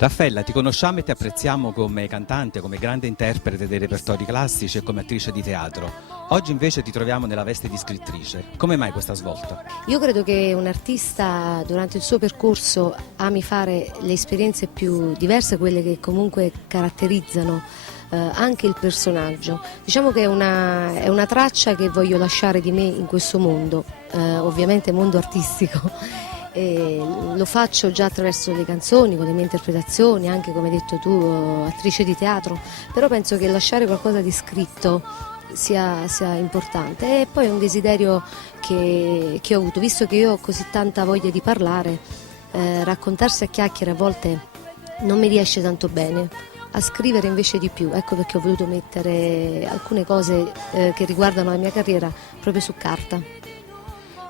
Raffaella, ti conosciamo e ti apprezziamo come cantante, come grande interprete dei repertori classici e come attrice di teatro. Oggi invece ti troviamo nella veste di scrittrice. Come mai questa svolta? Io credo che un artista durante il suo percorso ami fare le esperienze più diverse, quelle che comunque caratterizzano anche il personaggio. Diciamo che è una traccia che voglio lasciare di me in questo mondo, ovviamente mondo artistico. E lo faccio già attraverso le canzoni, con le mie interpretazioni, anche come hai detto tu, attrice di teatro, però penso che lasciare qualcosa di scritto sia importante. E poi è un desiderio che ho avuto, visto che io ho così tanta voglia di parlare, raccontarsi a chiacchiere a volte non mi riesce tanto bene, a scrivere invece di più. Ecco perché ho voluto mettere alcune cose che riguardano la mia carriera proprio su carta.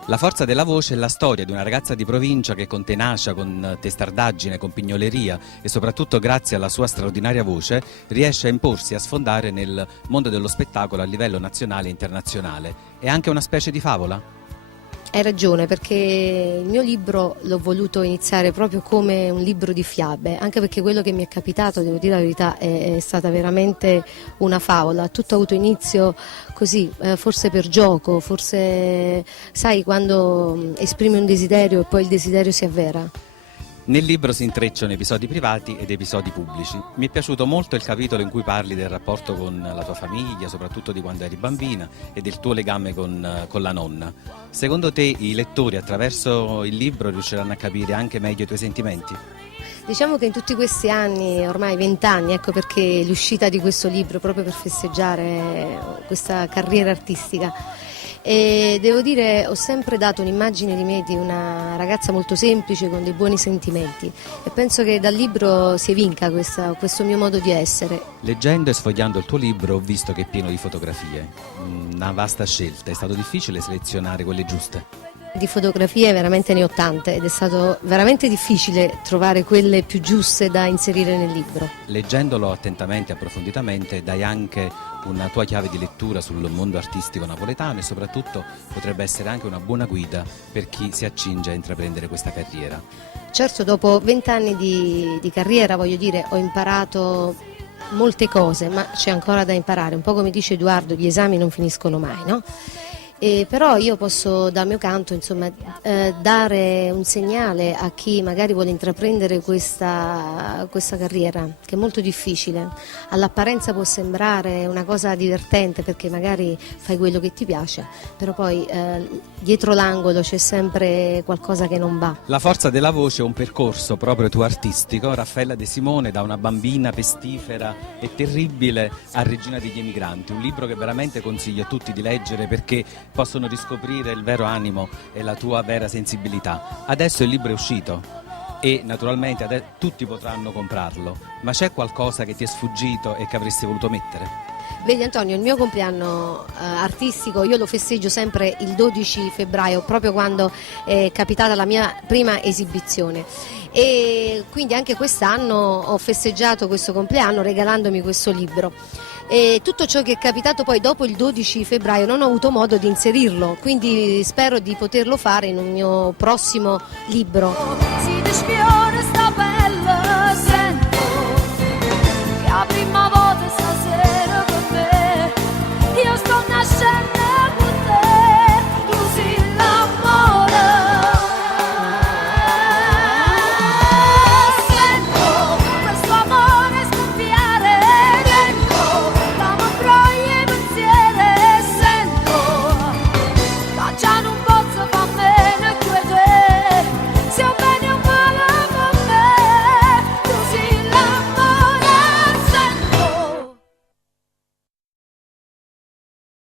La forza della voce è la storia di una ragazza di provincia che con tenacia, con testardaggine, con pignoleria e soprattutto grazie alla sua straordinaria voce riesce a imporsi e a sfondare nel mondo dello spettacolo a livello nazionale e internazionale. È anche una specie di favola? Hai ragione, perché il mio libro l'ho voluto iniziare proprio come un libro di fiabe, anche perché quello che mi è capitato, devo dire la verità, è stata veramente una favola. Tutto ha avuto inizio così, forse per gioco, forse sai quando esprimi un desiderio e poi il desiderio si avvera. Nel libro si intrecciano episodi privati ed episodi pubblici. Mi è piaciuto molto il capitolo in cui parli del rapporto con la tua famiglia, soprattutto di quando eri bambina e del tuo legame con la nonna. Secondo te i lettori attraverso il libro riusciranno a capire anche meglio i tuoi sentimenti? Diciamo che in tutti questi anni, ormai 20 anni, ecco perché l'uscita di questo libro, proprio per festeggiare questa carriera artistica, e devo dire ho sempre dato un'immagine di me di una ragazza molto semplice con dei buoni sentimenti e penso che dal libro si evinca questo mio modo di essere. Leggendo e sfogliando il tuo libro ho visto che è pieno di fotografie, una vasta scelta. È stato difficile selezionare quelle giuste? Di fotografie veramente ne ho tante ed è stato veramente difficile trovare quelle più giuste da inserire nel libro. Leggendolo attentamente e approfonditamente dai anche una tua chiave di lettura sul mondo artistico napoletano e soprattutto potrebbe essere anche una buona guida per chi si accinge a intraprendere questa carriera. Certo, dopo 20 anni di carriera, voglio dire, ho imparato molte cose, ma c'è ancora da imparare. Un po' come dice Edoardo, gli esami non finiscono mai, no? Però io posso dal mio canto dare un segnale a chi magari vuole intraprendere questa carriera, che è molto difficile. All'apparenza può sembrare una cosa divertente perché magari fai quello che ti piace, però poi dietro l'angolo c'è sempre qualcosa che non va. La forza della voce è un percorso proprio tuo artistico, Raffaella De Simone, da una bambina pestifera e terribile a Regina degli Emigranti, un libro che veramente consiglio a tutti di leggere perché possono riscoprire il vero animo e la tua vera sensibilità. Adesso il libro è uscito e naturalmente tutti potranno comprarlo, ma c'è qualcosa che ti è sfuggito e che avresti voluto mettere? Vedi Antonio, il mio compleanno artistico io lo festeggio sempre il 12 febbraio, proprio quando è capitata la mia prima esibizione. E quindi anche quest'anno ho festeggiato questo compleanno regalandomi questo libro. E tutto ciò che è capitato poi dopo il 12 febbraio non ho avuto modo di inserirlo, quindi spero di poterlo fare in un mio prossimo libro. Si dispione sta bella